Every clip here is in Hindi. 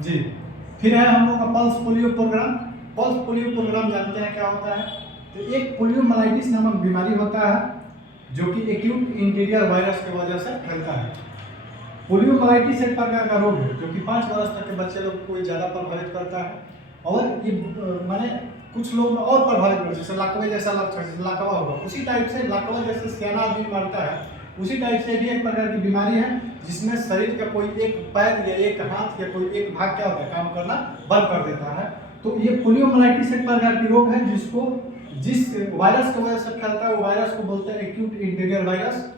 जी। फिर है हम लोग का pulse polio programme. Pulse polio programme जानते हैं क्या होता है? तो एक पोलियोमाइलाइटिस नामक बीमारी होता है जो कि एक्यूट इंटीरियर वायरस की वजह से फैलता है। पोलियोमाइलाइटिस एक प्रकार का रोग है जो कि 5 वर्ष तक के बच्चे लोग को ज़्यादा प्रभावित करता है और ये माने कुछ लोग और प्रभावित करता है, जैसे लकवे जैसा लक्षण, जैसे लकवा होगा उसी टाइप से लकवा जैसे सियाना आदमी मरता है, उसी टाइप से भी एक प्रकार की बीमारी है जिसमें शरीर का कोई एक पैर या एक हाथ या कोई एक भाग क्या होता है काम करना बंद कर देता है। तो ये पोलियोमाइलाइटिस एक प्रकार की रोग है जिस वायरस की वजह से फैलता है वो वायरस को बोलते हैं एक्यूट इंटीरियर वायरस।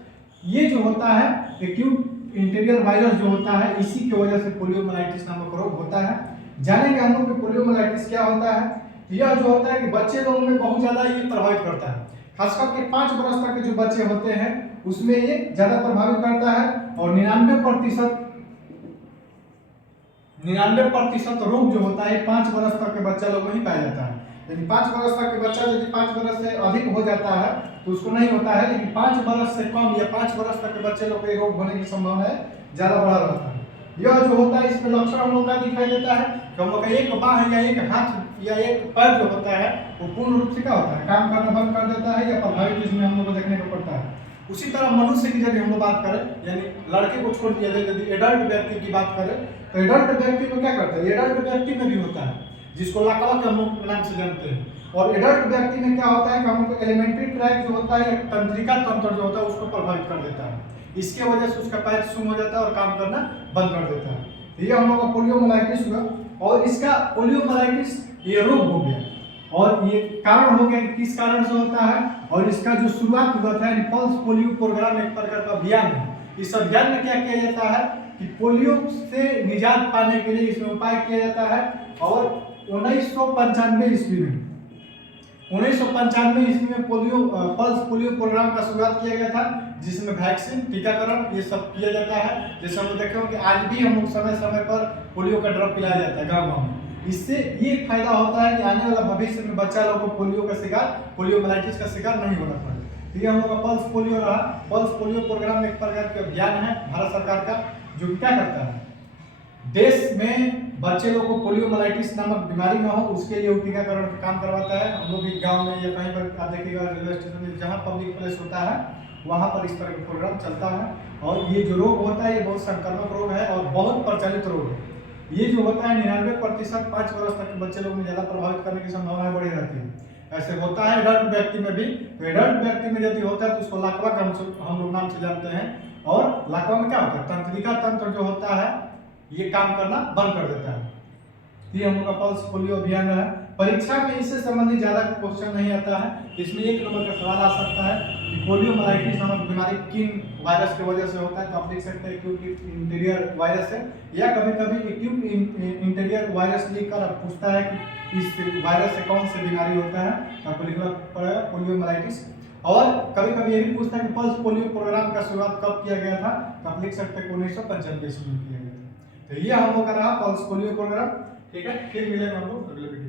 ये जो होता है एक्यूट इंटीरियर वायरस जो होता है इसी की वजह से पोलियोमाइलाइटिस नामक रोग होता है। जानेंगे हम लोग कि पोलियोमाइलाइटिस क्या होता है। यह जो होता है कि बच्चे लोगों में बहुत ज़्यादा ये प्रभावित करता है, खासकर के 5 वर्ष तक के जो बच्चे होते हैं उसमें ये ज़्यादा प्रभावित करता है और 99% रोग जो होता है 5 वर्ष तक के बच्चा लोग में ही पाया जाता है। यदि 5 वर्ष तक के बच्चा यदि 5 वर्ष से अधिक हो जाता है तो उसको नहीं होता है, लेकिन 5 वर्ष से कम या 5 वर्ष तक के बच्चे लोग को रोग होने की संभावना ज़्यादा बढ़ा रहता है। यह जो होता है इसमें लक्षण हम लोग का दिखाई देता है कि हम लोग का एक बाह या एक हाथ या एक पैर जो होता है वो पूर्ण रूप से क्या होता है काम करना बंद कर देता है या प्रभावित इसमें हम लोग को देखने को पड़ता है। उसी तरह मनुष्य की यदि हम लोग बात करें यानी लड़के को छोड़ दिया जाए, यदि एडल्ट व्यक्ति की बात करें तो एडल्ट व्यक्ति में क्या करता है, एडल्ट व्यक्ति में भी होता है जिसको लकवा के हम लोग नाम से जानते हैं। और एडल्ट व्यक्ति में क्या होता है कि हम लोग एलिमेंट्री ट्रैक जो होता है तंत्रिका तंत्र जो होता है उसको प्रभावित कर देता है, इसके वजह से उसका पैर सुन्न हो जाता है और काम करना बंद कर देता है। ये हम लोग का पोलियोमाइलाइटिस हुआ और इसका पोलियोमाइलाइटिस ये रोग हो गया और ये कारण हो गया किस कारण से होता है और इसका जो शुरुआत हुआ था पल्स पोलियो प्रोग्राम एक प्रकार का अभियान है। इस अभियान में क्या किया जाता है कि पोलियो से निजात पाने के लिए इसमें उपाय किया जाता है और 1995 ईस्वी में 1995 ईस्वी में पल्स पोलियो प्रोग्राम का शुरुआत किया गया था जिसमें वैक्सीन टीकाकरण ये सब किया जाता है। जैसे हम लोग देखे हो कि आज भी हम लोग समय समय पर पोलियो का ड्रॉप पिलाया जाता है गाँव में। इससे ये फायदा होता है कि आने वाला भविष्य में बच्चा लोग को पोलियो का शिकार पोलियोमाइलाइटिस का शिकार नहीं होना पड़े। तो ये हम लोग का पल्स पोलियो रहा। पल्स पोलियो प्रोग्राम एक प्रकार का अभियान है भारत सरकार का जो क्या करता है देश में बच्चे लोग को पोलियोमाइलाइटिस नामक बीमारी ना हो उसके लिए वो टीकाकरण का काम करवाता है। हम लोग भी गाँव में या कहीं पर आप देखिएगा रेलवे स्टेशन में जहाँ पब्लिक प्लेस होता है वहाँ पर इस तरह का प्रोग्राम चलता है। और ये जो रोग होता है ये बहुत संक्रामक रोग है और बहुत प्रचलित रोग है। ये जो होता है 99% 5 वर्ष तक के बच्चे लोग में ज़्यादा प्रभावित करने की संभावना बढ़ी रहती है। ऐसे होता है एडल्ट व्यक्ति में भी। तो एडल्ट व्यक्ति में यदि होता है तो उसको लकवा का हम लोग नाम से जानते हैं। और लकवा में क्या होता है तंत्रिका तंत्र जो होता है ये काम करना बंद कर देता है। ये हम लोग का पल्स पोलियो अभियान है। परीक्षा में इससे संबंधित ज़्यादा क्वेश्चन नहीं आता है। इसमें एक नंबर का सवाल आ सकता है कि पोलियोमाइलाइटिस नामक बीमारी किन वायरस की वजह से होता है। तो आप देख सकते हैं एक्यूट इंटीरियर वायरस है या कभी कभी एक्यूट इंटीरियर वायरस लिखकर आप पूछता है कि इस वायरस से कौन सी बीमारी होता है तो आपको लिखना पड़ेगा पोलियोमाइलाइटिस। और कभी कभी ये भी पूछता है कि पल्स पोलियो प्रोग्राम का शुरुआत कब किया गया था तो आप लिख सकते हैं 1995 ईस्वी में किया गया था। तो ये हम लोग का रहा पल्स पोलियो प्रोग्राम। ठीक है, फिर मिलेंगे हम लोग अगले वीडियो।